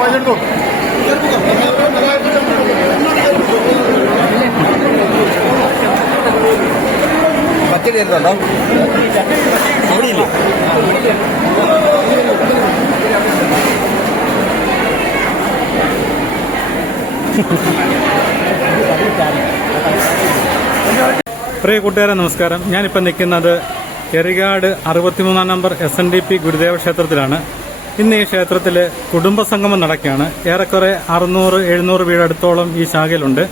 വൈകിട്ടോ പച്ചടി എടുത്തോ അവിടെ ഇല്ലേ പ്രിയ കൂട്ടുകാരെ നമസ്കാരം. ഞാനിപ്പോൾ നിൽക്കുന്നത് എറികാട് 63 നമ്പർ SNDP ഗുരുദേവ ക്ഷേത്രത്തിലാണ്. ഇന്ന് ഈ ക്ഷേത്രത്തിൽ കുടുംബസംഗമം നടക്കുകയാണ്. ഏറെക്കുറെ 600-700 വീടടുത്തോളം ഈ ശാഖയിലുണ്ട്.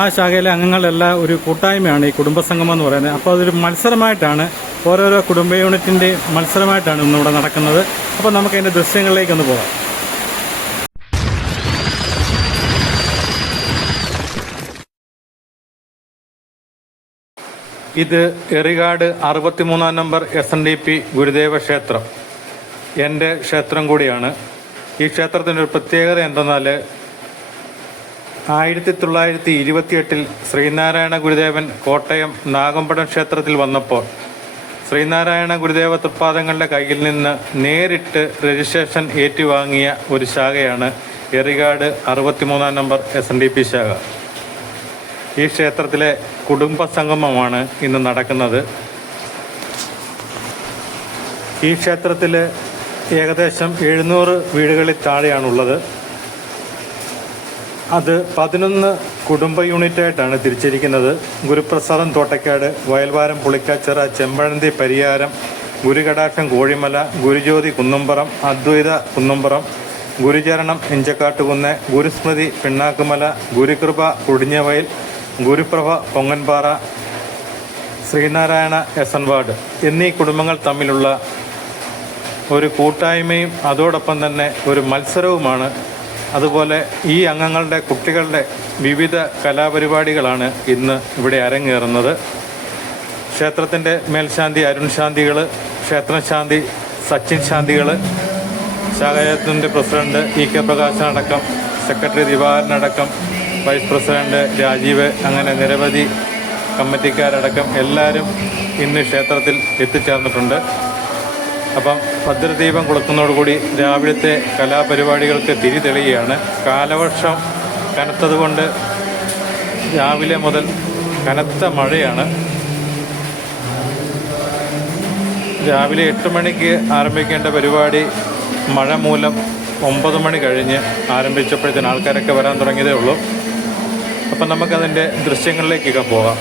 ആ ശാഖയിലെ അംഗങ്ങളെല്ലാം ഒരു കൂട്ടായ്മയാണ് ഈ കുടുംബസംഗമം എന്ന് പറയുന്നത്. അപ്പോൾ അതൊരു മത്സരമായിട്ടാണ്, ഓരോരോ കുടുംബ യൂണിറ്റിന്റെ മത്സരമായിട്ടാണ് ഇന്നിവിടെ നടക്കുന്നത്. അപ്പോൾ നമുക്ക് അതിന്റെ ദൃശ്യങ്ങളിലേക്കൊന്ന് പോകാം. ഇത് എറികാട് 63 നമ്പർ SNDP ഗുരുദേവ ക്ഷേത്രം. എൻ്റെ ക്ഷേത്രം കൂടിയാണ്. ഈ ക്ഷേത്രത്തിൻ്റെ ഒരു പ്രത്യേകത എന്തെന്നാൽ 1928 ശ്രീനാരായണ ഗുരുദേവൻ കോട്ടയം നാഗമ്പടം ക്ഷേത്രത്തിൽ വന്നപ്പോൾ ശ്രീനാരായണ ഗുരുദേവ തൃപ്പാദങ്ങളുടെ കയ്യിൽ നിന്ന് നേരിട്ട് രജിസ്ട്രേഷൻ ഏറ്റുവാങ്ങിയ ഒരു ശാഖയാണ് എറികാട് 63 നമ്പർ SNDP ശാഖ. ഈ ക്ഷേത്രത്തിലെ കുടുംബസംഗമമാണ് ഇന്ന് നടക്കുന്നത്. ഈ ക്ഷേത്രത്തിൽ ഏകദേശം 700 വീടുകളിൽ താഴെയാണുള്ളത്. അത് 11 കുടുംബ യൂണിറ്റായിട്ടാണ് തിരിച്ചിരിക്കുന്നത്. ഗുരുപ്രസാദം തോട്ടക്കാട്, വയൽവാരം പുളിക്കാച്ചിറ, ചെമ്പഴന്തി പരിയാരം, ഗുരുകടാക്ഷം കോഴിമല, ഗുരുജ്യോതി കുന്നംപുറം, അദ്വൈത കുന്നംപുറം, ഗുരുചരണം ഇഞ്ചക്കാട്ടുകുന്ന്, ഗുരുസ്മൃതി പിണ്ണാക്കുമല, ഗുരുകൃപ കുടിഞ്ഞവയൽ, ഗുരുപ്രഭ പൊങ്ങൻപാറ, ശ്രീനാരായണ SN വാർഡ് എന്നീ കുടുംബങ്ങൾ തമ്മിലുള്ള ഒരു കൂട്ടായ്മയും അതോടൊപ്പം തന്നെ ഒരു മത്സരവുമാണ്. അതുപോലെ ഈ അംഗങ്ങളുടെ കുട്ടികളുടെ വിവിധ കലാപരിപാടികളാണ് ഇന്ന് ഇവിടെ അരങ്ങേറുന്നത്. ക്ഷേത്രത്തിൻ്റെ മേൽശാന്തി അരുൺ ശാന്തികൾ, ക്ഷേത്രം ശാന്തി സച്ചിൻ ശാന്തികൾ, ശാഖായത്തിൻ്റെ പ്രസിഡന്റ് EK പ്രകാശനടക്കം, സെക്രട്ടറി ദിവാകരനടക്കം, വൈസ് പ്രസിഡന്റ് രാജീവ്, അങ്ങനെ നിരവധി കമ്മിറ്റിക്കാരടക്കം എല്ലാവരും ഇന്ന് ക്ഷേത്രത്തിൽ എത്തിച്ചേർന്നിട്ടുണ്ട്. അപ്പം ഭദ്രദീപം കൊളുത്തുന്നതോടുകൂടി രാവിലത്തെ കലാപരിപാടികൾക്ക് തിരി തെളിയുകയാണ്. കാലവർഷം കനത്തതുകൊണ്ട് രാവിലെ മുതൽ കനത്ത മഴയാണ്. രാവിലെ 8 മണിക്ക് ആരംഭിക്കേണ്ട പരിപാടി മഴ മൂലം 9 മണി കഴിഞ്ഞ് ആരംഭിച്ചപ്പോഴത്തേന് ആൾക്കാരൊക്കെ വരാൻ തുടങ്ങിയതേ ഉള്ളൂ. അപ്പം നമുക്കതിൻ്റെ ദൃശ്യങ്ങളിലേക്കൊക്കെ പോകാം.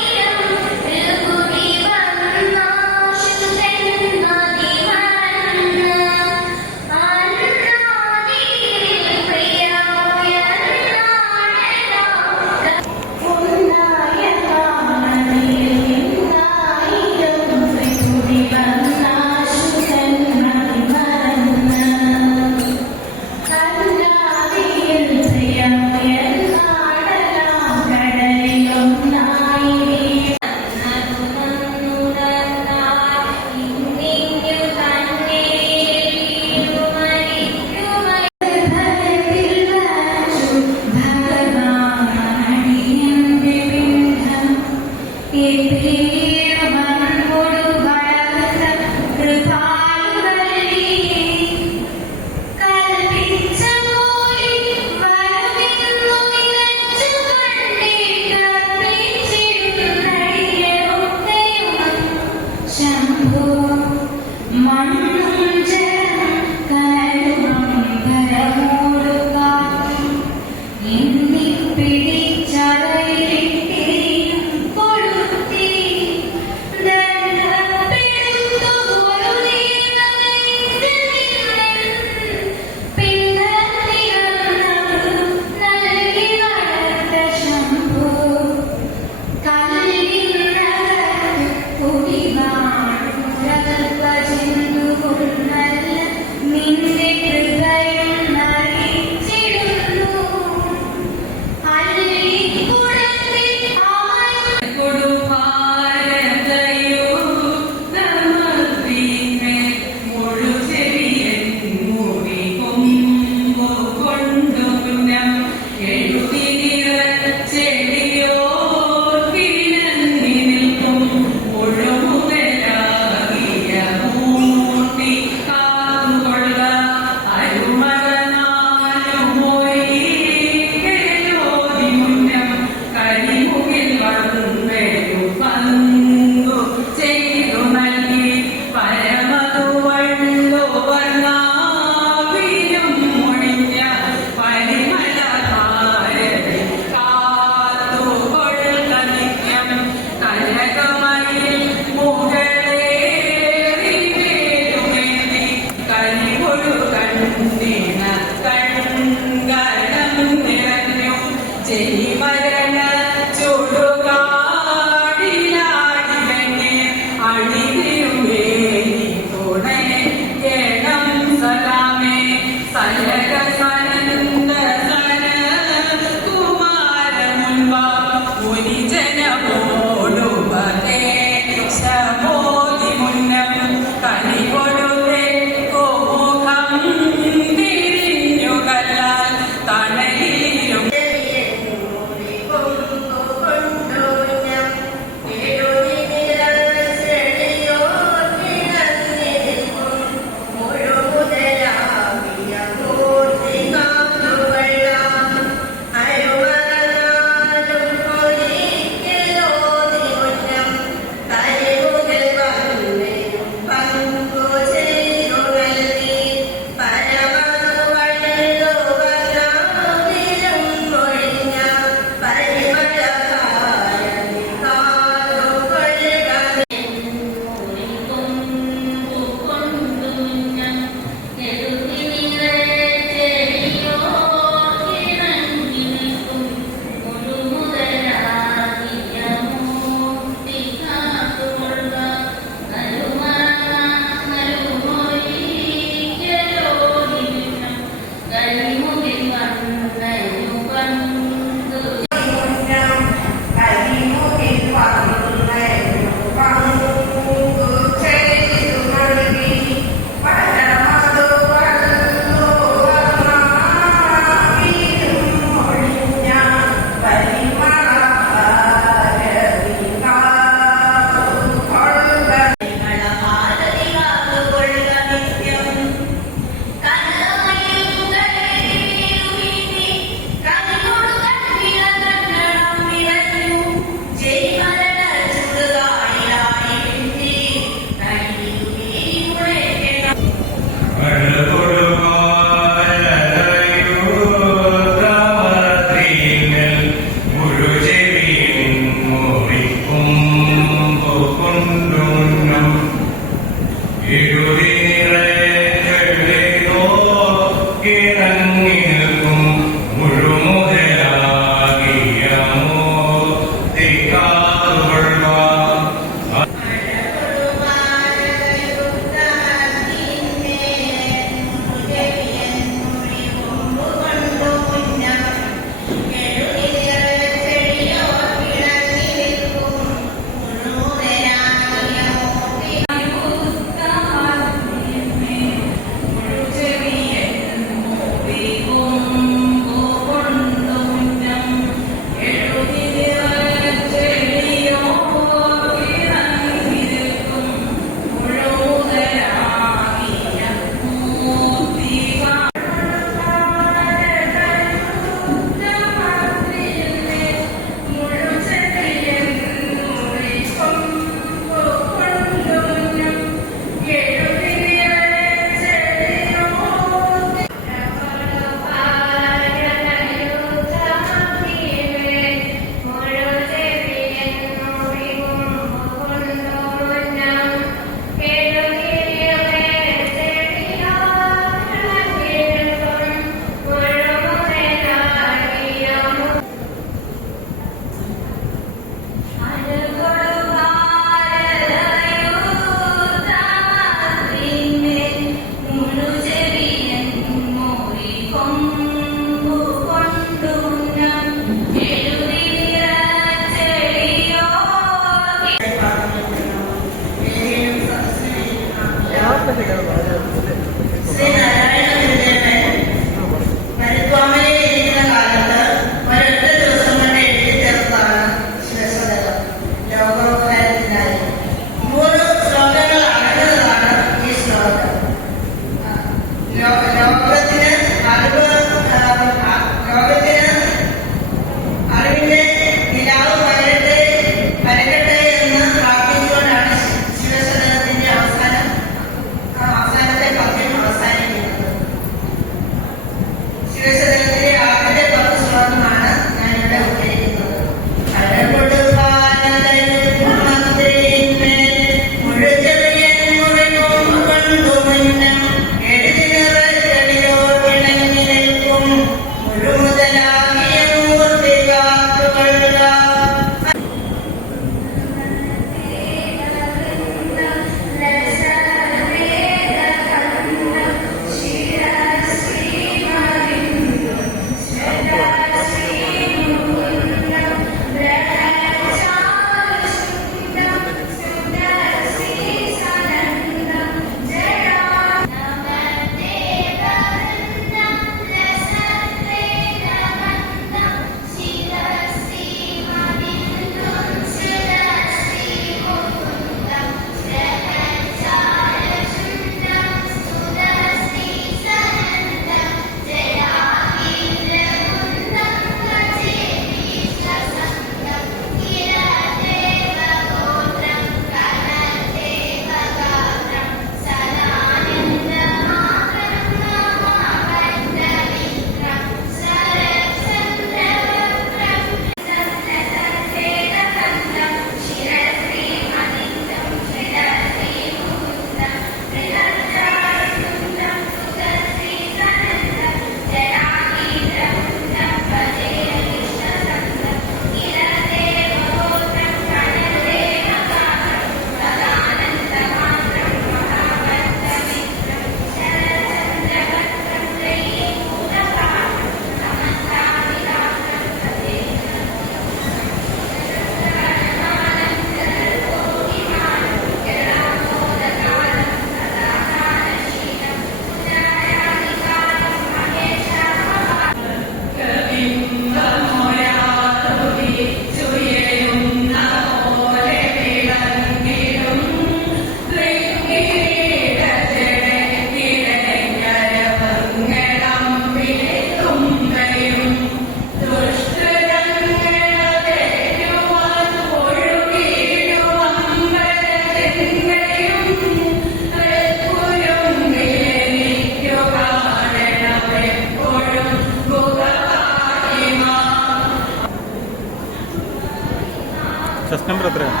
എത്രയാണ്?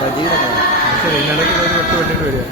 സജീവ ശരി, ഇടയ്ക്ക് ഒരു വെട്ടിട്ട് വരിക.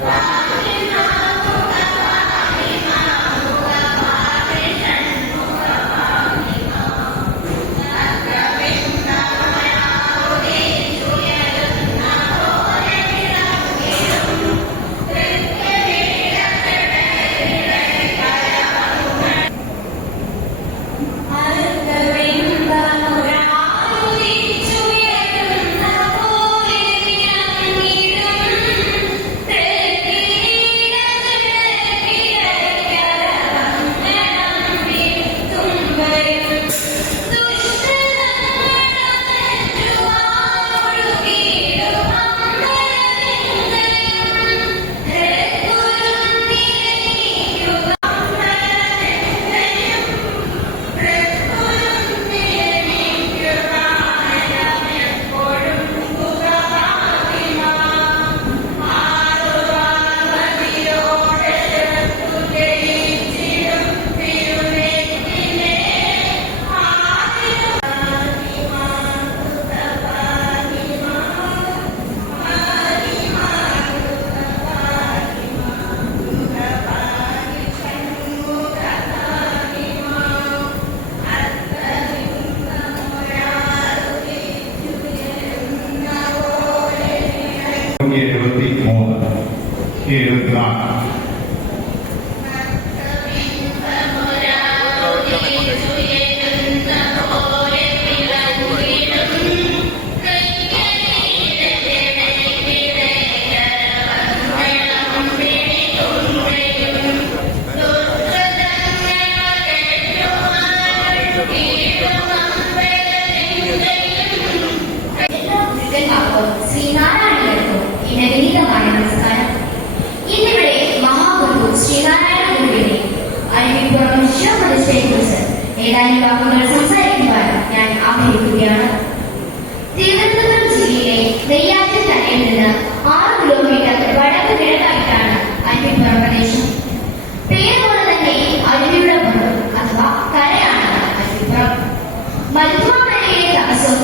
ശ്രീനാരായണർക്കും എന്റെ വിനീതമായ നമസ്കാരം. ഇന്നിവിടെ മഹാഗുരു ശ്രീനാരായണ ഗുരുവിനെ അരുവിപ്പുറം ശിവപ്രതിഷ്ഠയെക്കുറിച്ച് ഏതാനും വാക്കുകൾ സംസാരിക്കുവാൻ ഞാൻ ആഗ്രഹിക്കുകയാണ്. തിരുവനന്തപുരം ജില്ലയിലെ നെയ്യാറ്റിൻ കരയിൽ നിന്ന് 6 കിലോമീറ്റർ വടക്ക് കിഴക്കായിട്ടാണ് അരുവിപ്പുറം പ്രദേശം. പേരുപോലെ തന്നെ അരുവിയുടെ പുറം അഥവാ കരയാണ് അരുവിപ്പുറം. മധ്വാമലയിലെ തപസ്സും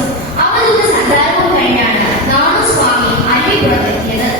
അവധൂത സഞ്ചാരവും കഴിഞ്ഞാണ് നാമസ്വാമി അരുവിപ്പുറത്തെത്തിയത്.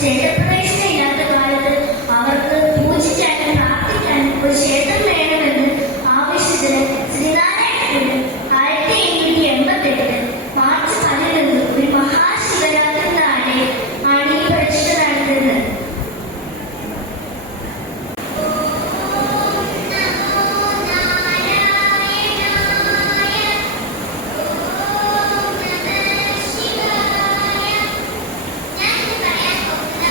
ക്ഷേത്രപ്രവേശനമില്ലാത്ത കാലത്ത് അവർക്ക് പൂജിക്കാനും പ്രാർത്ഥിക്കാനും ഒരു ക്ഷേത്രം വേണമെന്ന് ആവശ്യത്തിന് ശ്രീനാരായണ 1788 മാർച്ച് 11 ഒരു മഹാശിവരാത്രി നാളിൽ ആണ് ഈ പ്രതിഷ്ഠ നടത്തുന്നത്. ഞാൻ പറയാൻ പോകുന്ന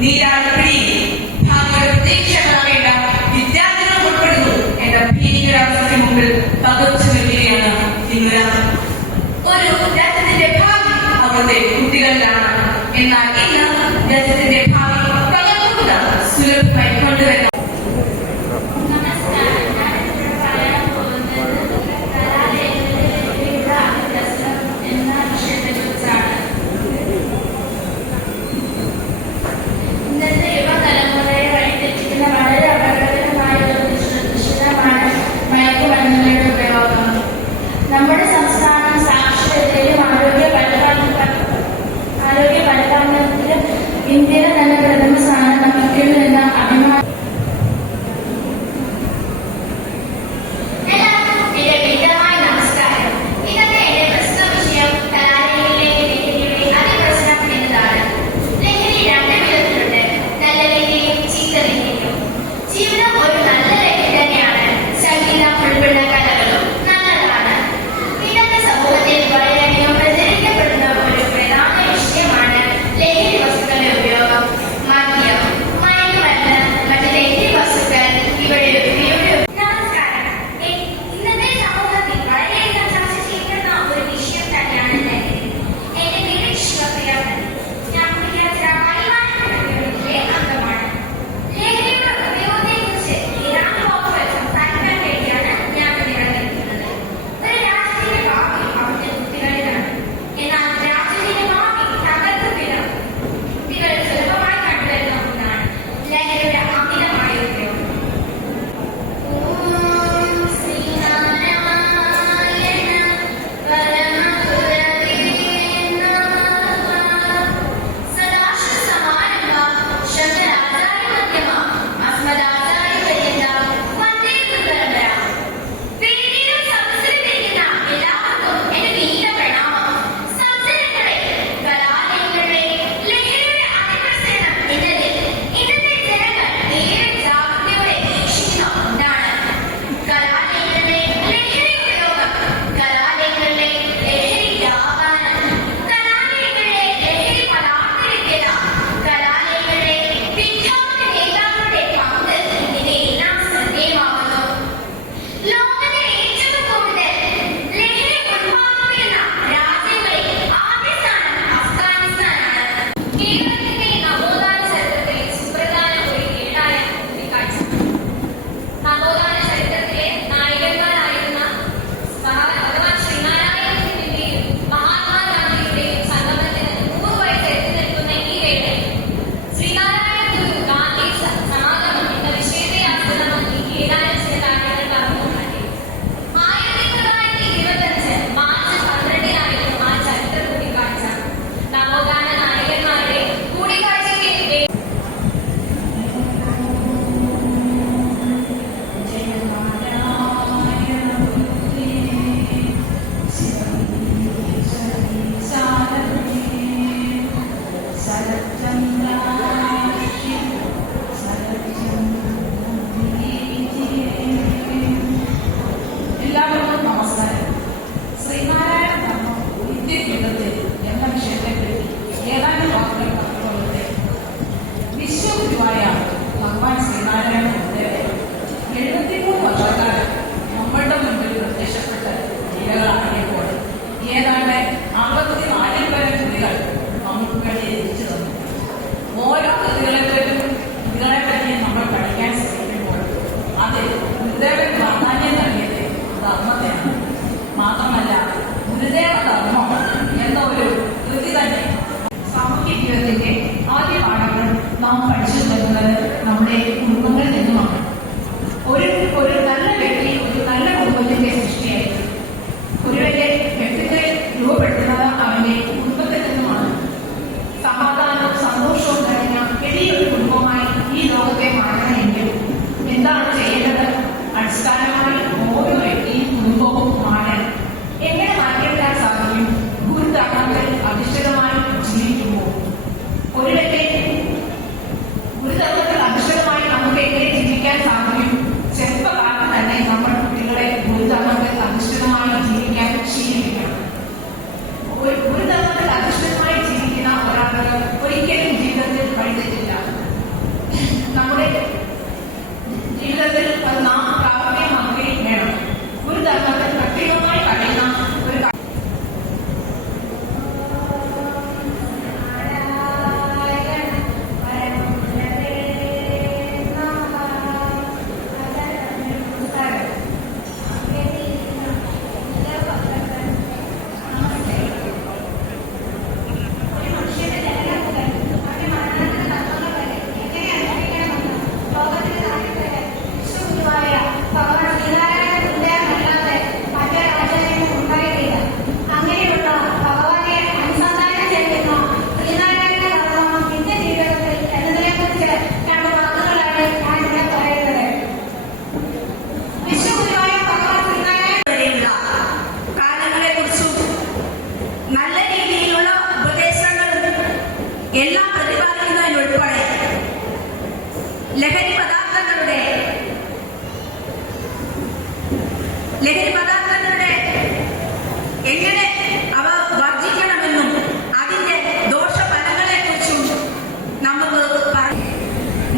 നീരാളിപ്പിടി ഭാവിയുടെ പ്രതീക്ഷകളാവേണ്ട വിദ്യാർത്ഥികൾ ഉൾപ്പെടുന്നു എന്ന ഭീകരാവസ്ഥയ്ക്ക് മുമ്പിൽ പകച്ചു നിൽക്കുകയാണ് ഇന്ന്. ഒരു രാജ്യത്തിന്റെ ഭാവി അവിടുത്തെ കുട്ടികളിലാണ്. എന്നാൽ ഇന്ന് രാജ്യത്തിന്റെ ഭാവി തകർക്കുക സുലഭമായി കൊണ്ടുവരാം. ഇന്നത്തെ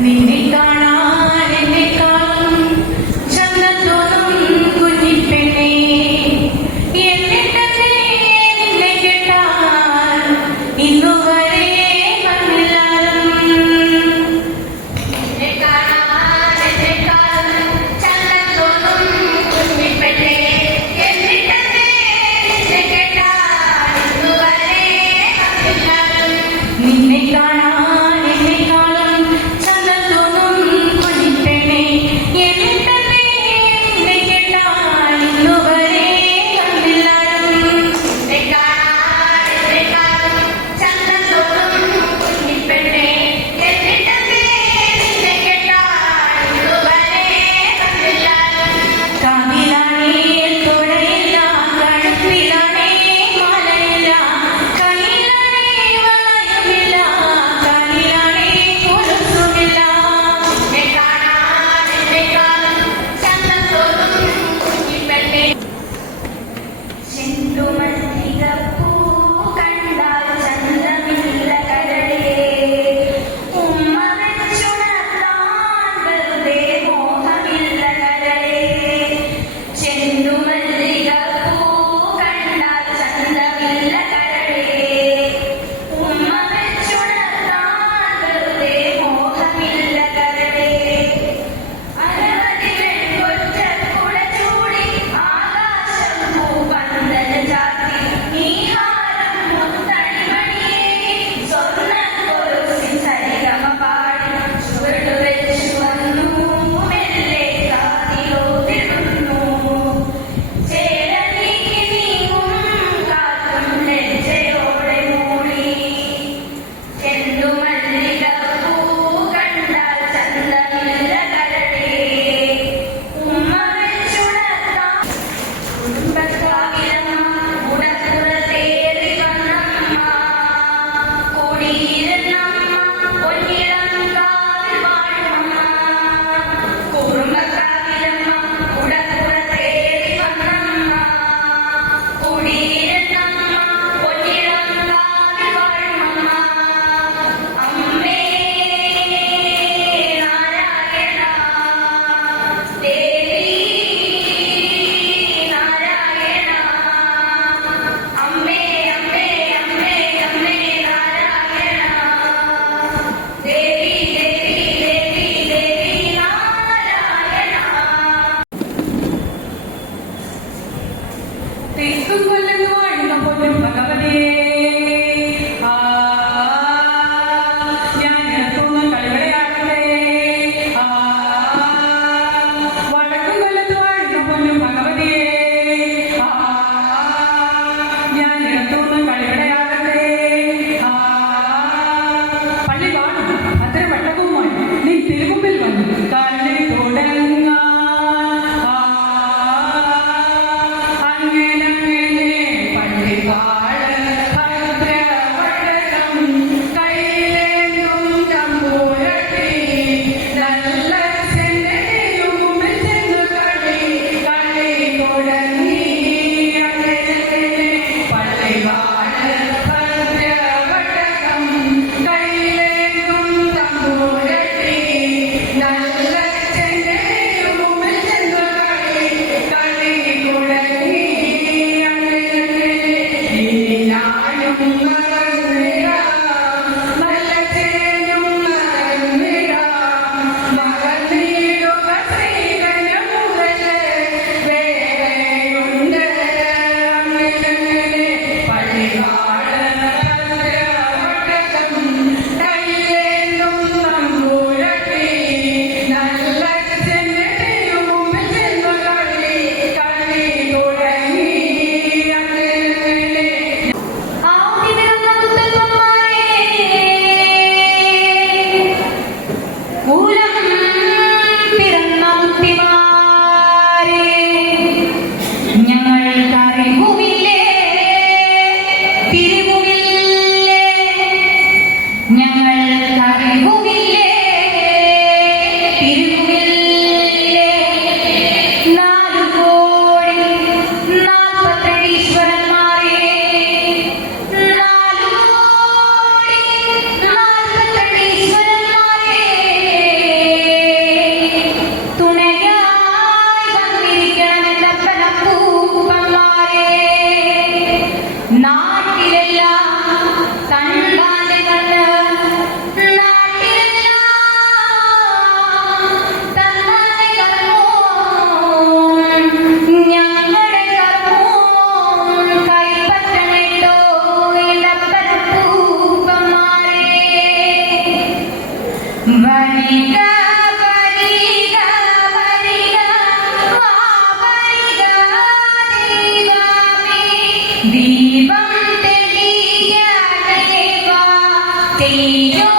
നിന്നെ കാണാൻ എന്നെക്കാളും ചന്തം തോന്നും കുഞ്ഞിപ്പെണ്ണേ. എന്നിട്ടേ നിന്നെ കേട്ടാൽ ഇന്നുവരെ വന്നില്ലാരും. നിന്നെ കാണാൻ എന്നെക്കാളും ചന്തം തോന്നും കുഞ്ഞിപ്പെണ്ണേ. എന്നിട്ടേ നിന്നെ കേട്ടാൽ ഇന്നുവരെ വന്നില്ലാരും. നിന്നെ കാണാൻ എന്നെക്കാളും ചന്തം തോന്നും വരിക വരിക വരിക വാ വരിക ദൈവമേ ദീപം തെളിയണേ വാ തെയ്യോ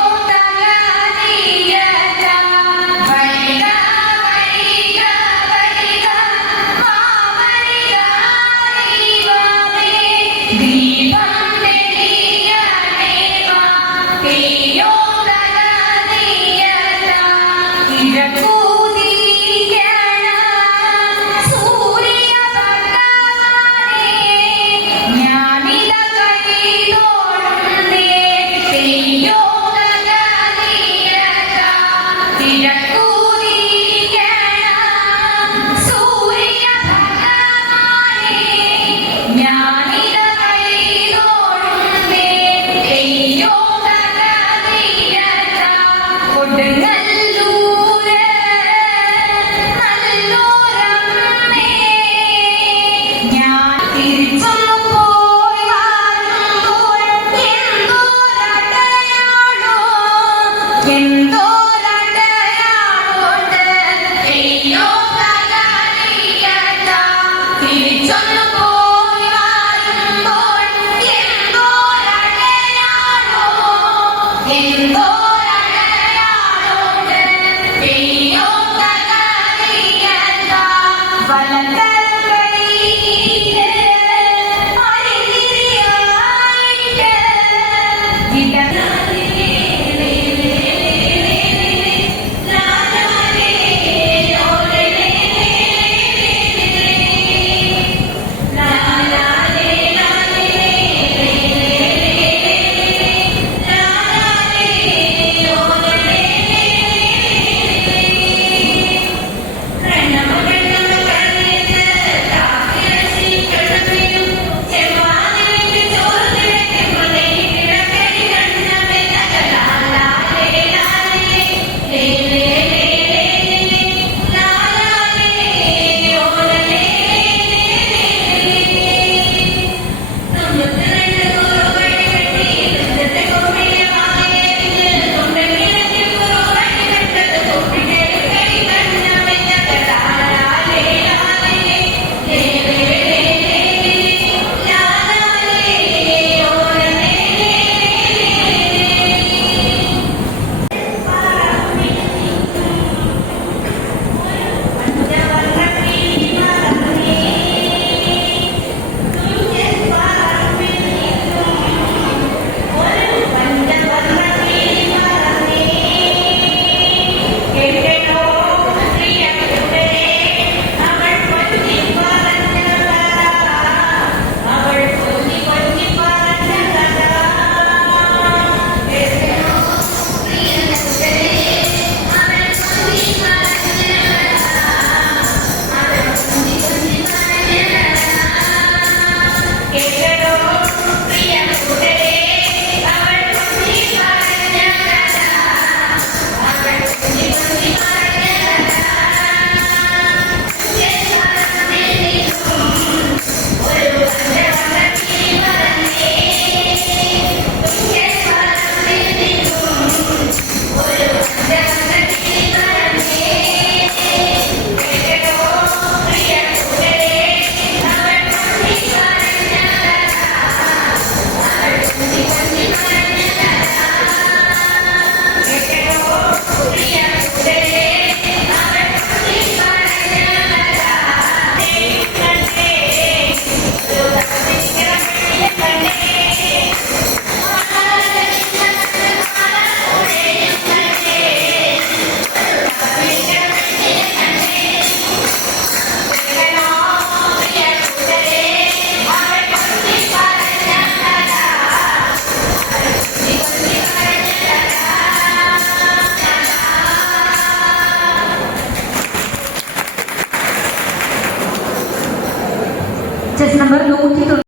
ചെസ് നമ്പർ 190.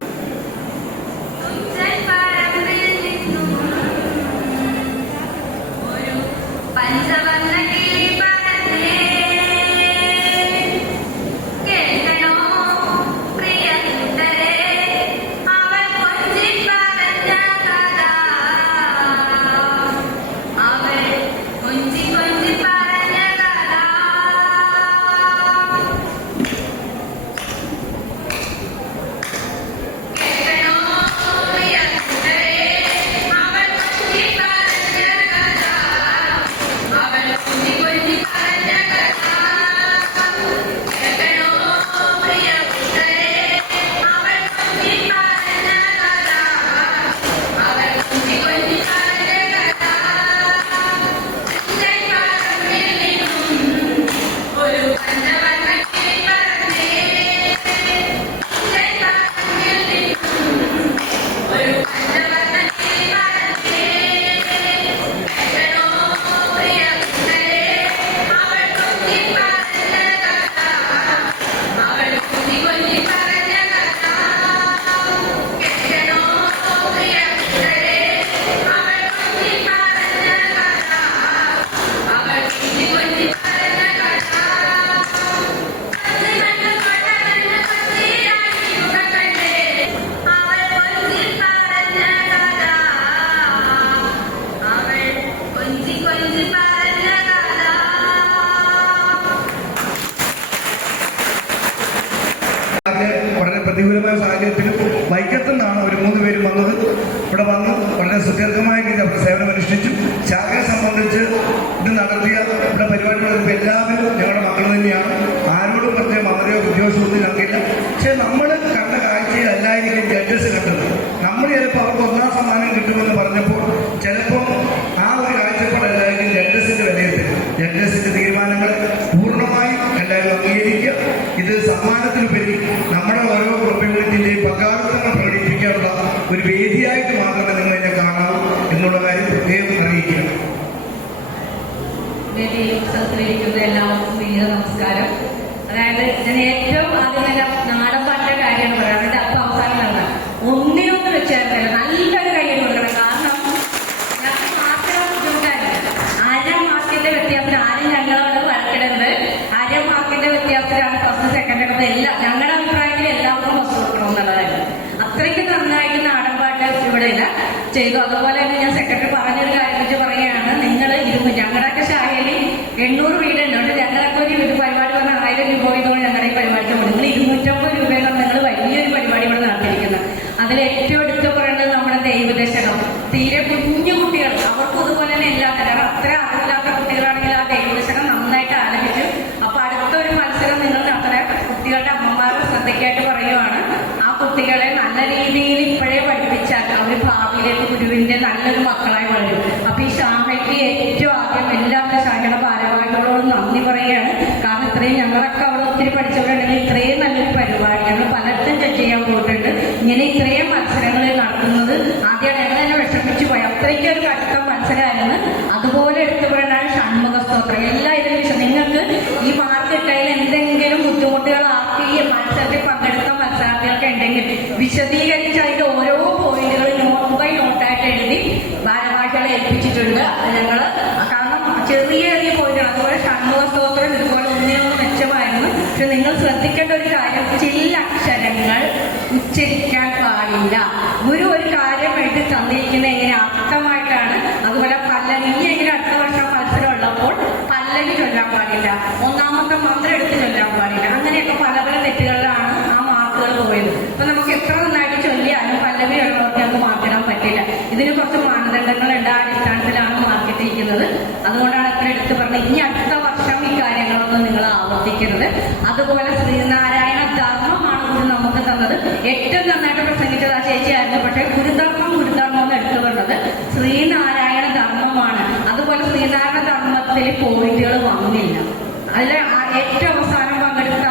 അവൾ നടത്തിയ ഇവിടെ പരിപാടി നടത്തിയ എല്ലാവരും ഞങ്ങളുടെ മക്കൾ തന്നെയാണ്. ആരോടും പ്രത്യേകം അവരെയോ ഉദ്യോഗസ്ഥൊന്നും നൽകില്ല. പക്ഷെ നമ്മൾ കണ്ട കാഴ്ചയിലല്ലായിരിക്കും ജഡ്ജസ് കണ്ടത്. നമ്മൾ ചിലപ്പോൾ അവർക്ക് 1ാം സമ്മാനം കിട്ടുമെന്ന് പറഞ്ഞപ്പോൾ ചിലപ്പോൾ ആ ഒരു കാഴ്ചപ്പാടല്ലായിരിക്കും ജഡ്ജസിന്റെ വിലയിരുത്തൽ. ജഡ്ജസിന്റെ തീരുമാനങ്ങൾ പൂർണ്ണമായും എല്ലാവരും അംഗീകരിക്കുക. ഇത് സമ്മാനത്തിനുപരി നമ്മുടെ ഓരോ കുടുംബത്തിന്റെയും പങ്കാളിത്തങ്ങൾ പ്രകടിപ്പിക്കാനുള്ള ഒരു വേദിയായിട്ട് മാത്രമേ നിങ്ങൾ എന്നെ കാണാവൂ എന്നുള്ള കാര്യം പ്രത്യേകം അറിയിക്കുക. വേദിയിലിരിക്കുന്ന എല്ലാവർക്കും വലിയ നമസ്കാരം. അതായത് ഞാൻ ഏറ്റവും ആദ്യം തന്നെ നാടൻ പാട്ടിന്റെ കാര്യമാണ് പറയുന്നത്. അപ്പൊ അവസാനം നടന്നത് ഒന്നിനൊന്ന് വെച്ചേർക്കല്ല, നല്ലൊരു കയ്യിൽ കൊടുക്കണം. കാരണം ഞാൻ മാർക്കിന് ബുദ്ധിമുട്ടാണ്. 1/2 മാർക്കിന്റെ വ്യത്യാസത്തിന് ആരും ഞങ്ങളോട് വരക്കിടരുത്. 1/2 മാർക്കിന്റെ വ്യത്യാസത്തിലാണ് ഫസ്റ്റ് സെക്കൻഡ് എടുത്തത്. എല്ലാം ഞങ്ങളുടെ അഭിപ്രായത്തിൽ എല്ലാവർക്കും ഫസ്റ്റ് കൊടുക്കണം എന്നുള്ളതായിരുന്നു. അത്രയ്ക്ക് നന്നായിട്ട് നാടൻ പാട്ട് ഇവിടെ ഇല്ല ചെയ്തു. അതുപോലെ തന്നെ ഞാൻ സെക്രട്ടറി പറഞ്ഞൊരു കാര്യം വെച്ച് പറയുകയാണ്, നിങ്ങൾ ഞങ്ങളുടെയൊക്കെ ശാഖയിൽ 800 വീടുണ്ട്. ഞങ്ങളൊക്കെ ഒരു പരിപാടി പറഞ്ഞാൽ 1000 രൂപ ഇതോടെ ഞങ്ങളുടെ ഈ പരിപാടിക്ക് പോകും. നിങ്ങൾ 250 രൂപയെന്നാണ് നിങ്ങൾ വലിയൊരു പരിപാടി ഇവിടെ നടത്തിയിരിക്കുന്നത്. അതിൽ ഏറ്റവും എടുത്തു പറയേണ്ടത് നമ്മുടെ ദൈവദശകം. തീരെ കുഞ്ഞു കുട്ടികൾ അവർക്കും അതുപോലെ തന്നെ എല്ലാം കാരണം അത്ര അറിവില്ലാത്ത കുട്ടികളാണെങ്കിൽ ആ ദൈവദശകം നന്നായിട്ട് ആലപിച്ചു. അപ്പൊ അടുത്തൊരു മത്സരം നിങ്ങൾ നടത്തുന്ന കുട്ടികളുടെ അമ്മമാരുടെ ശ്രദ്ധയ്ക്കായിട്ട് പറയുവാണ്. ആ കുട്ടികളെ നല്ല രീതിയിൽ ഇപ്പോഴേ പഠിപ്പിച്ചാൽ അവർ ഭാവിയിലേക്ക് ഗുരുവിന്റെ നല്ലൊരു മക്കളായി വളരും. അപ്പൊ ഈ ശാഖയ്ക്ക് ഏറ്റവും ആദ്യം എല്ലാവരുടെ ശാഖയുടെ ഭാരവാഹികളോട് നന്ദി പറയുകയാണ്. കാരണം ഇത്രയും ഞങ്ങളൊക്കെ അവിടെ ഒത്തിരി പഠിച്ചവരുണ്ടെങ്കിൽ ഇത്രയും നല്ലൊരു പരിപാടി ഞങ്ങൾ പലർക്കും ജഡ്ജ് ചെയ്യാൻ പോയിട്ടുണ്ട്. ഇങ്ങനെ ഇത്രയും മത്സരങ്ങൾ നടത്തുന്നത് ആദ്യം ഞങ്ങൾ തന്നെ വിഷമിച്ചു പോയി. അത്രയ്ക്ക് ഒരു കടുത്ത മത്സരമായിരുന്നു. അതുപോലെ എടുത്തു പറയേണ്ടതാണ് ഷൺമുഖ സ്തോത്രം. എല്ലാ ഇതിലും നിങ്ങൾക്ക് ഈ മാർക്ക് കിട്ടയിൽ എന്തെങ്കിലും ബുദ്ധിമുട്ടുകളാക്കി ഈ മത്സരത്തിൽ പങ്കെടുത്ത മത്സരാർത്ഥികൾക്ക് ഉണ്ടെങ്കിൽ വിശദീകരിച്ച് അതിന്റെ ഓരോ പോയിന്റുകൾ നോട്ട് ബൈ നോട്ടായിട്ട് എഴുതി ഭാരവാഹികളെ ഏൽപ്പിച്ചിട്ടുണ്ട്. ഞങ്ങള് കാരണം ചെറിയ ചെറിയ പോയിന്റുകൾ അതുപോലെ ഷൺമുഖ സ്തോത്രം ഇതുപോലെ ഒന്നിനൊന്ന് മെച്ചമായിരുന്നു. പക്ഷെ നിങ്ങൾ ശ്രദ്ധിക്കേണ്ട ഒരു കാര്യം, ചില അക്ഷരങ്ങൾ ഉച്ചരിക്കാൻ പാടില്ല. ഗുരു ഒരു കാര്യം എഴുതി തന്നിരിക്കുന്നത് എങ്ങനെ അർത്ഥമായിട്ടാണ്. അതുപോലെ പല്ലവി എങ്ങനെ അടുത്ത വർഷം മത്സരം ഉള്ളപ്പോൾ പല്ലവി ചൊല്ലാൻ പാടില്ല, 1ാമത്തെ മന്ത്രം എടുത്ത് ചൊല്ലാൻ പാടില്ല. അങ്ങനെയൊക്കെ പല പല തെറ്റുകളിലാണ് ആ മാർക്കുകൾ പോയത്. അപ്പൊ നമുക്ക് എത്ര നന്നായിട്ട് ചൊല്ലിയാലും പല്ലവി ഉള്ളവർക്ക് നമുക്ക് മാർക്കിടാൻ പറ്റില്ല. ഇതിന് കുറച്ച് മാനദണ്ഡങ്ങളുണ്ട്. ആ അടിസ്ഥാനത്തിലാണ് മാർക്കിട്ടിരിക്കുന്നത്. അതുകൊണ്ടാണ് അത്ര എടുത്ത് പറഞ്ഞത്. ഇനി അടുത്ത വർഷം ഈ കാര്യങ്ങളൊന്നും നിങ്ങൾ ആവർത്തിക്കരുത്. അതുപോലെ ശ്രീനാരായണ ധർമ്മമാണ് ഗുരു നമുക്ക് തന്നത്. ഏറ്റവും നന്നായിട്ട് പ്രസംഗിച്ചത് ആ ചേച്ചിയായിരുന്നു. പക്ഷേ ഗുരുധർമ്മം എന്ന് എടുത്തു പറഞ്ഞത് ശ്രീനാരായണ ധർമ്മമാണ്. അതുപോലെ ശ്രീനാരായണ ധർമ്മത്തിൽ പോയിന്റുകൾ വന്നില്ല. അതിൽ ഏറ്റവും അവസാനം പങ്കെടുത്ത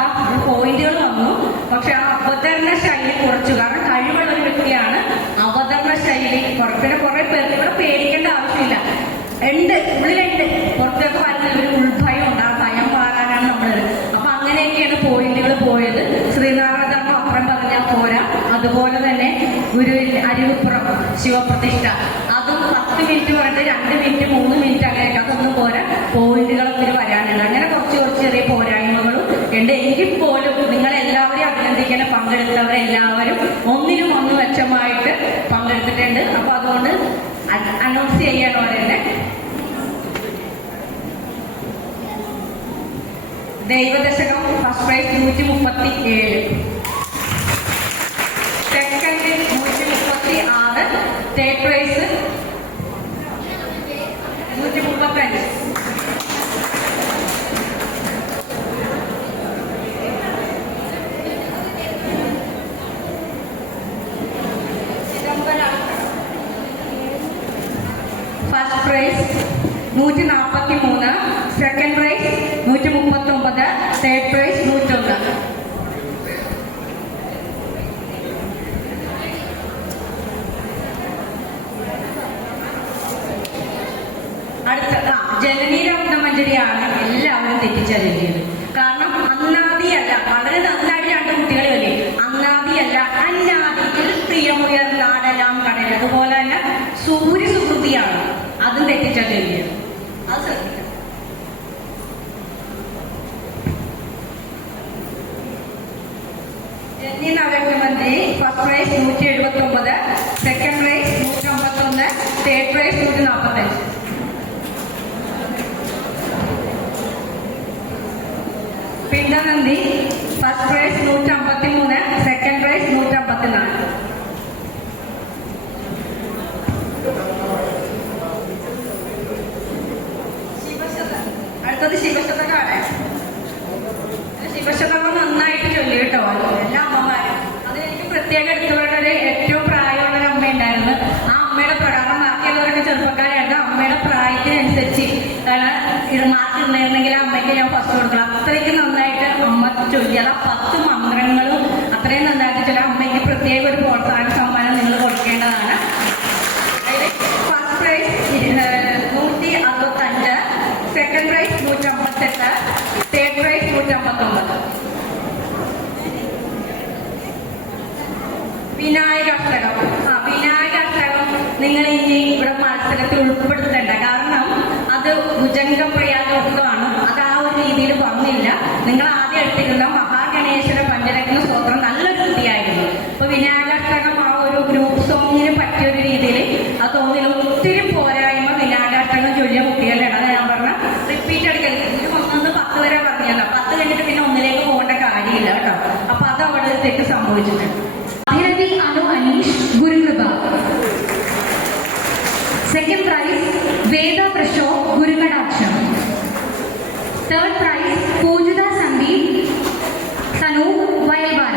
പോയിന്റുകൾ വന്നു. പക്ഷെ ആ അവതരണ ശൈലി കുറച്ചു. കാരണം കഴിവുള്ള ഒരു വ്യക്തിയാണ്. അവതരണ ശൈലി പിന്നെ കുറെ പേർക്ക് ഇവിടെ പേടിക്കേണ്ട ആവശ്യമില്ല. ഉണ്ട്, ഉള്ളിലുണ്ട്. പുറത്തൊക്കെ വരുന്ന ഒരു ഉൾഭയം ഉണ്ട്. ആ ഭയം മാറാനാണ് നമ്മളത്. അപ്പൊ അങ്ങനെയൊക്കെയാണ് പോയിന്റുകൾ പോയത്. ശ്രീനാരായണ ധർമ്മം അപ്പുറം പറഞ്ഞാൽ പോരാ. അതുപോലെ തന്നെ ഗുരുവിന്റെ അരിവുപ്പുറം ശിവപ്രതിഷ്ഠ അതും 10 മിനിറ്റ് പറഞ്ഞിട്ട് 2 മിനിറ്റ് 3 മിനിറ്റ് അങ്ങനെയൊക്കെ അതൊന്നും പോരാ. പോയിന്റുകളൊക്കെ വരാനുണ്ട്. അങ്ങനെ കുറച്ച് ചെറിയ പോരായ്മകളും ഉണ്ട്. എങ്കിൽ പോലും നിങ്ങളെല്ലാവരെയും അഭിനന്ദിക്കണം. പങ്കെടുത്തവരെല്ലാവരും ഒന്നിനും ഒന്ന് മെച്ചമായിട്ട് പങ്കെടുത്തിട്ടുണ്ട്. അപ്പൊ അതുകൊണ്ട് അനൗൺസ് ചെയ്യണം അവരെന്നെ. Daivadasakam first prize 137, second 136, third prize 135. First prize 143, second prize 139, third prize 101. അടുത്ത ജനനി രത്നമഞ്ജരിയാണ് എല്ലാവരും തെറ്റിച്ചറിഞ്ഞത്. കാരണം അന്നാദിയല്ല, വളരെ നന്നായിട്ട് 2 കുട്ടികൾ വരെ അന്നാദിയല്ല, അന്നാദിയിൽ പ്രിയമുയർന്നാടെല്ലാം കടൽ. അതുപോലെ തന്നെ സൂര്യസുകൃതിയാണ്, അതും തെറ്റിച്ചറിഞ്ഞത്. അത് ശ്രദ്ധിക്കണം. Janani Navaratnamanjari first prize 179, second prize 151, third prize 145. Pindanandi first prize 153, second prize 154. Shivashatam അടുത്തത് ശിവശതകമാണ്. ശിവശതകം നന്നായിട്ട് ചൊല്ലി കേട്ടോ എല്ലാ അമ്മമാരും. അത് എനിക്ക് പ്രത്യേകം എടുത്തു പറയേണ്ട ഏറ്റവും പ്രായമുള്ള ഒരു അമ്മ ഉണ്ടായിരുന്നു. ആ അമ്മയുടെ പ്രകാരം ബാക്കിയുള്ളവരൊക്കെ ചെറുപ്പക്കാരായിരുന്നു. അമ്മയുടെ പ്രായത്തിനനുസരിച്ച് ഇത് മാർക്ക് ഉണ്ടായിരുന്നെങ്കിൽ ആ അമ്മയ്ക്ക് ഞാൻ ഫസ്റ്റ് കൊടുക്കണം. അത്രയ്ക്ക് നന്നായിട്ട് അമ്മ ചൊല്ലി. അത് 10 മന്ത്രങ്ങളും അത്രയും നന്നായിട്ട് ചൊല്ലി. അമ്മയ്ക്ക് പ്രത്യേക ഒരു പ്രോത്സാഹന സമ്മാനം നിങ്ങൾ കൊടുക്കേണ്ടതാണ്. First prize 165, second prize 158, third prize 159. Vinayakashtakam. Vinayakashtakam നിങ്ങൾ ഇനി ഇവിടെ മത്സരത്തിൽ ഉൾപ്പെടുത്തേണ്ട. കാരണം അത് ഭുജംഗപ്രയാഗമാണ്. അത് ആ ഒരു രീതിയിൽ വന്നില്ല. നിങ്ങൾ ആദ്യം എടുത്തിരുന്ന മഹാഗണേശ്വര പഞ്ചരത്ന സ്തോത്രം നല്ലൊരു കൃതിയായിരുന്നു. അപ്പൊ വിനായകാഷ്ടകം ആ ഒരു ഗ്രൂപ്പ് സോങ്ങിന് പറ്റിയൊരു രീതിയിൽ അത് തോന്നില്ല. ഒത്തിരി പോരായ്മ വിനായകാഷ്ടകം ചൊല്ലിയ കുട്ടികളുടെ അത് ഞാൻ പറഞ്ഞ റിപ്പീറ്റ് എടുക്കരുത്. ഇത് 1 to 10 വരെ പറഞ്ഞല്ലോ. 10 കഴിഞ്ഞിട്ട് പിന്നെ 1ലേക്ക് പോകേണ്ട കാര്യമില്ല കേട്ടോ. അപ്പൊ അത് അവിടെ തെറ്റ് സംഭവിച്ചിട്ടുണ്ട്. Abhiravi Anu Aneesh Gurukripa. Second prize Veda Prashobh Gurukadaksham. Third prize Poojitha Sandeep Thanu Vayalvara.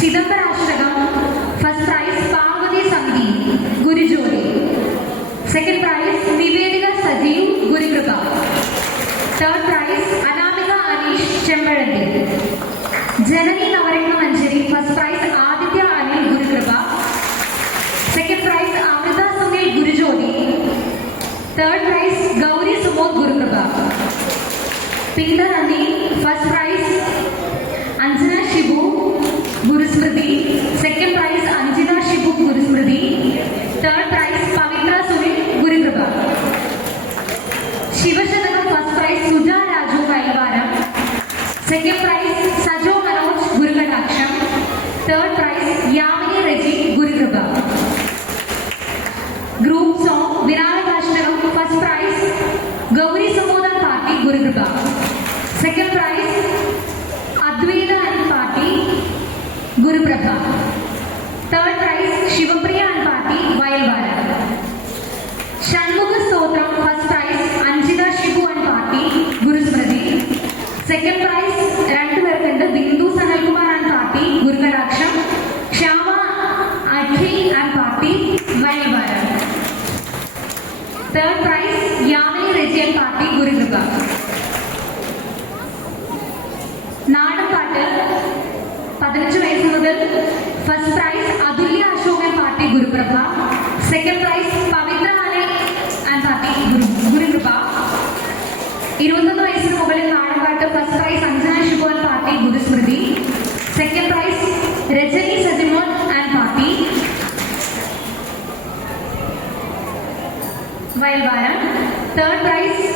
Chidambarashtakam. First prize Parvathi Sandeep Gurujyothi. Second prize Nivedika Sajeev Gurukripa. Third prize Anamika Aneesh Chempazhanthi. Janani Navaratna Manjari. First prize Aditya Anil Gurukripa. Second prize Amritha Sunil Gurujyothi. Third prize Gauri Sumod Gurukripa. Pindanandi. First prize Anjana Shibu Gurusmrithi. Second prize Anjitha Shibu Gurusmrithi. Third prize Pavithra Sunil Gurukripa. ശിവശതകം. First prize Suja Raju Vayalvaram. Second prize Sajo Manoj Gurukadaksham. Third prize Yamini Reji Gurukripa. Group song Vinayakashtakam. First prize Gauri Samodan party Gurukripa. Second prize Advaitha and party Guruprabha. Third prize Shivapriya and party Vayalvara. Shanmukha Stotram. First prize Anjitha Shibu and party Gurusmrithi. Second prize 2 പേർക്കുണ്ട്. Bindu Sanalkumar and party Gurukadaksham. Shyama Akhil and party Vayalvara. Third prize Yamini Reji and party Gurukripa. നാടൻപാട്ട് 15 വയസ്സ് മുതൽ. First prize Athulya Ashokan party Guruprabha. Second prize Pavithra Anil and party Gurukripa. 21 വയസ്സിന് മുകളിൽ നാടൻപാട്ട്. First prize Anjana Shibu and party Gurusmrithi. Second prize Rajani Sajimon and party Vayalvara. Third prize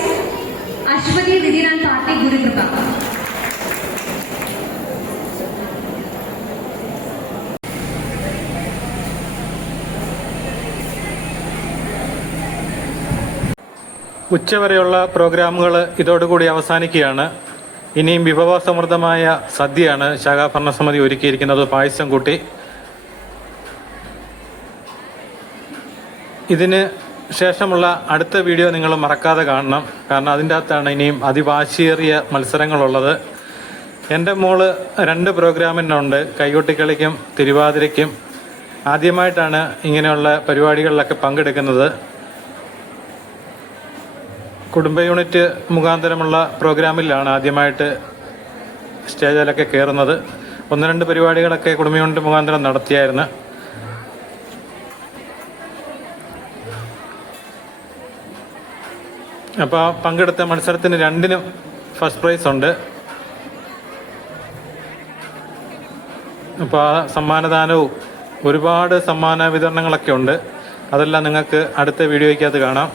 Aswathi Vidhin and party Gurukripa. ഉച്ചവരെയുള്ള പ്രോഗ്രാമുകൾ ഇതോടുകൂടി അവസാനിക്കുകയാണ്. ഇനിയും വിഭവസമൃദ്ധമായ സദ്യയാണ് ശാഖാഭരണസമിതി ഒരുക്കിയിരിക്കുന്നത്, പായസം കൂട്ടി. ഇതിന് ശേഷമുള്ള അടുത്ത വീഡിയോ നിങ്ങൾ മറക്കാതെ കാണണം. കാരണം അതിൻ്റെ അകത്താണ് ഇനിയും അതിവാശിയേറിയ മത്സരങ്ങളുള്ളത്. എൻ്റെ മോള് 2 പ്രോഗ്രാമിനുണ്ട്, കൈകൊട്ടിക്കളിക്കും തിരുവാതിരയ്ക്കും. ആദ്യമായിട്ടാണ് ഇങ്ങനെയുള്ള പരിപാടികളിലൊക്കെ പങ്കെടുക്കുന്നത്. കുടുംബ യൂണിറ്റ് മുഖാന്തരമുള്ള പ്രോഗ്രാമിലാണ് ആദ്യമായിട്ട് സ്റ്റേജിലൊക്കെ കയറുന്നത്. 1-2 പരിപാടികളൊക്കെ കുടുംബ യൂണിറ്റ് മുഖാന്തരം നടത്തിയായിരുന്നു. അപ്പോൾ പങ്കെടുത്ത മത്സരത്തിന് 2-നും ഫസ്റ്റ് പ്രൈസ് ഉണ്ട്. അപ്പോൾ ആ സമ്മാനദാനവും ഒരുപാട് സമ്മാന വിതരണങ്ങളൊക്കെ ഉണ്ട്. അതെല്ലാം നിങ്ങൾക്ക് അടുത്ത വീഡിയോയ്ക്കകത്ത് കാണാം.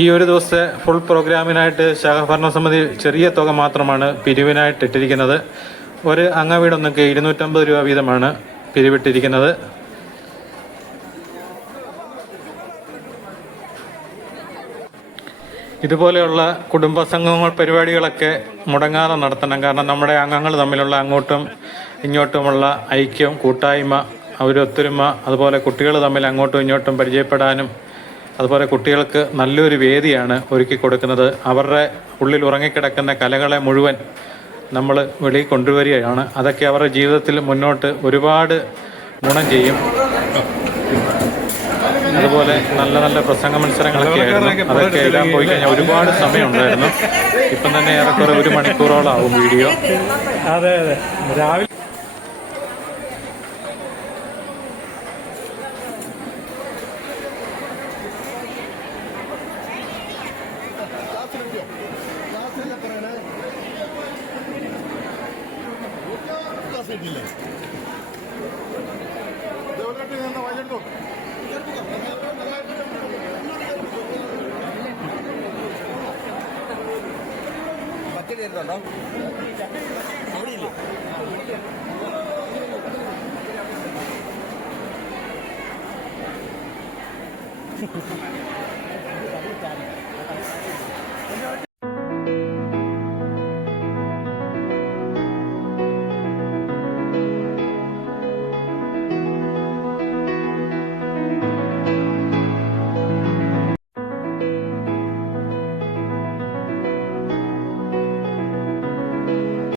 ഈ ഒരു ദിവസത്തെ ഫുൾ പ്രോഗ്രാമിനായിട്ട് ശാഖാഭരണസമിതി ചെറിയ തുക മാത്രമാണ് പിരിവിനായിട്ട് ഇട്ടിരിക്കുന്നത്. ഒരു അംഗവീടൊന്നൊക്കെ 250 രൂപ വീതമാണ് പിരിവിട്ടിരിക്കുന്നത്. ഇതുപോലെയുള്ള കുടുംബസംഗമങ്ങൾ പരിപാടികളൊക്കെ മുടങ്ങാതെ നടത്തണം. കാരണം നമ്മുടെ അംഗങ്ങൾ തമ്മിലുള്ള അങ്ങോട്ടും ഇങ്ങോട്ടുമുള്ള ഐക്യം, കൂട്ടായ്മ ഒരു ഒത്തൊരുമ, അതുപോലെ കുട്ടികൾ തമ്മിൽ അങ്ങോട്ടും ഇങ്ങോട്ടും പരിചയപ്പെടാനും, അതുപോലെ കുട്ടികൾക്ക് നല്ലൊരു വേദിയാണ് ഒരുക്കി കൊടുക്കുന്നത്. അവരുടെ ഉള്ളിൽ ഉറങ്ങിക്കിടക്കുന്ന കലകളെ മുഴുവൻ നമ്മൾ വെളിയിൽ കൊണ്ടുവരികയാണ്. അതൊക്കെ അവരുടെ ജീവിതത്തിൽ മുന്നോട്ട് ഒരുപാട് ഗുണം ചെയ്യും. അതുപോലെ നല്ല നല്ല പ്രസംഗ മത്സരങ്ങളൊക്കെ ആയിരുന്നു. അതൊക്കെ എഴുതാൻ പോയി കഴിഞ്ഞാൽ ഒരുപാട് സമയമുണ്ടായിരുന്നു. ഇപ്പം തന്നെ ഏറെക്കുറെ 1 മണിക്കൂറോളം ആവും വീഡിയോ. അതെ അതെ, രാവിലെ പറ്റിയിട്ടുണ്ടോ? അവിടെ ഇല്ലേ?